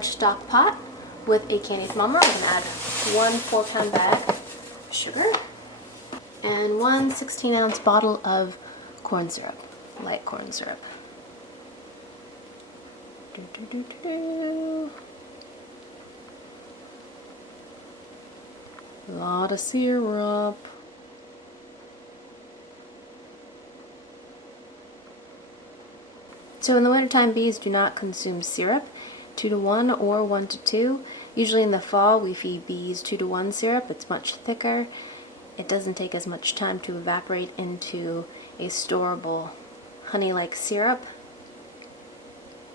large stock pot with a candy thermometer. I'm going to add 1 4-pound bag of sugar and 1 16-ounce bottle of corn syrup, light corn syrup. A lot of syrup. So in the wintertime, bees do not consume syrup 2-to-1 or 1-to-2. Usually in the fall, we feed bees 2-to-1 syrup. It's much thicker. It doesn't take as much time to evaporate into a storable honey-like syrup.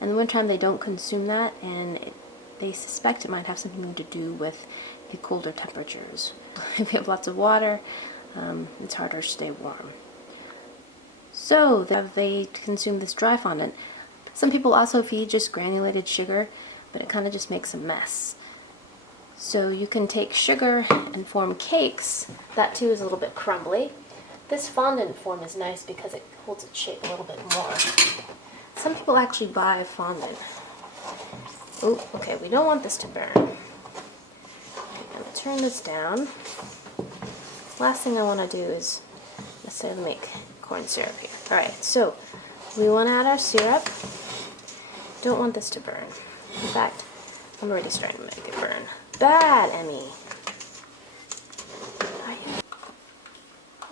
In the wintertime, they don't consume that, and they suspect it might have something to do with the colder temperatures. If you have lots of water, it's harder to stay warm. So they consume this dry fondant. Some people also feed just granulated sugar, but it kind of just makes a mess. So you can take sugar and form cakes. That too is a little bit crumbly. This fondant form is nice because it holds its shape a little bit more. Some people actually buy fondant. Oh, okay, we don't want this to burn. Okay, I'm going to turn this down. Last thing I want to do is necessarily make corn syrup here. Alright, so we want to add our syrup. Don't want this to burn. In fact, I'm already starting to make it burn. Bad, Emmy!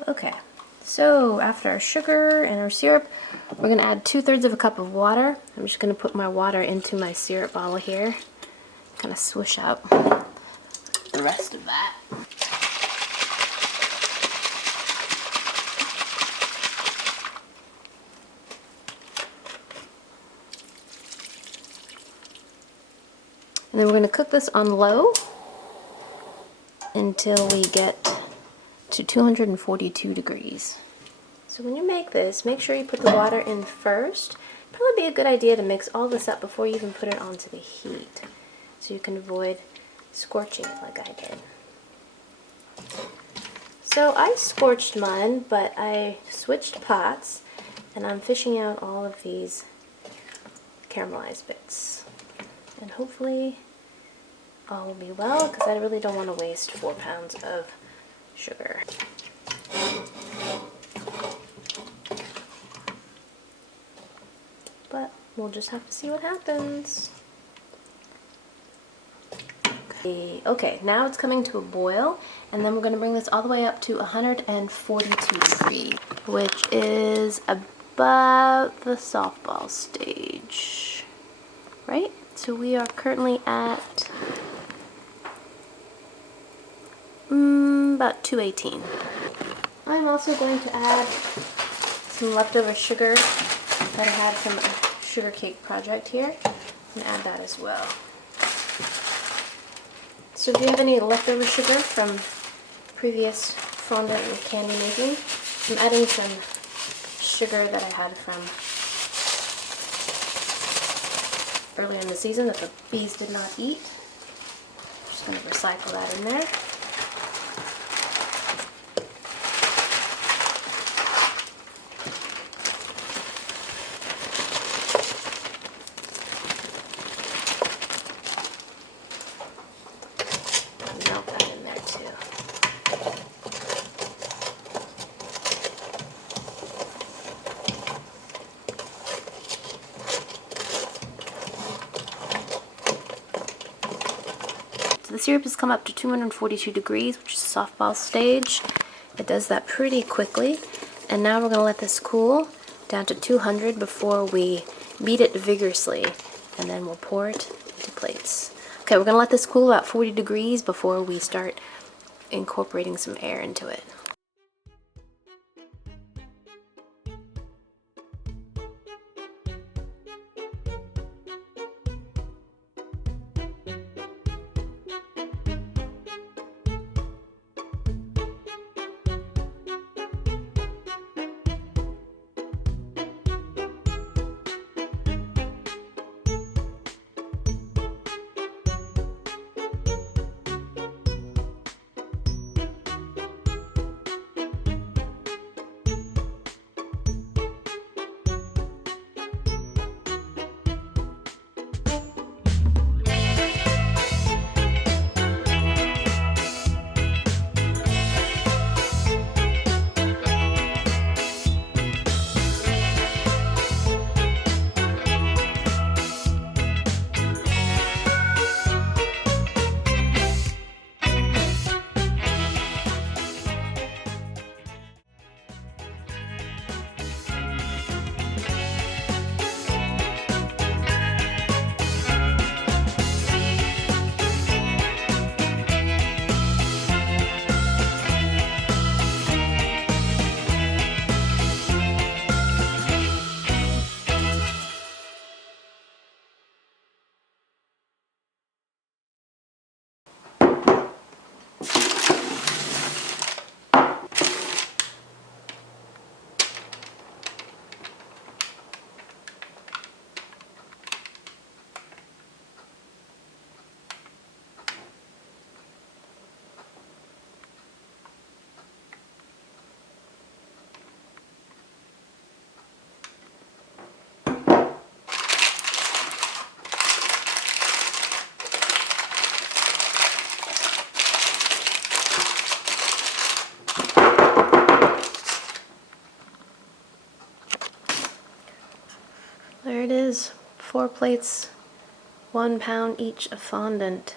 Okay, so after our sugar and our syrup, we're going to add 2/3 of a cup of water. I'm just going to put my water into my syrup bottle here. Kind of swish out the rest of that. And then we're going to cook this on low until we get to 242 degrees. So when you make this, make sure you put the water in first. Probably be a good idea to mix all this up before you even put it onto the heat, so you can avoid scorching it like I did. So I scorched mine, but I switched pots, and I'm fishing out all of these caramelized bits. And hopefully all will be well, because I really don't want to waste 4 pounds of sugar. But we'll just have to see what happens. Okay, now it's coming to a boil, and then we're going to bring this all the way up to 142 degrees, which is about the softball stage, right? So we are currently at about 218. I'm also going to add some leftover sugar that I had from a sugar cake project here, and add that as well. So if you have any leftover sugar from previous fondant and candy making, I'm adding some sugar that I had from earlier in the season that the bees did not eat. I'm just going to recycle that in there. Melt that in there too. So the syrup has come up to 242 degrees, which is the softball stage. It does that pretty quickly. And now we're going to let this cool down to 200 before we beat it vigorously, and then we'll pour it into plates. Okay, we're going to let this cool about 40 degrees before we start incorporating some air into it. 4 plates, 1 pound each of fondant.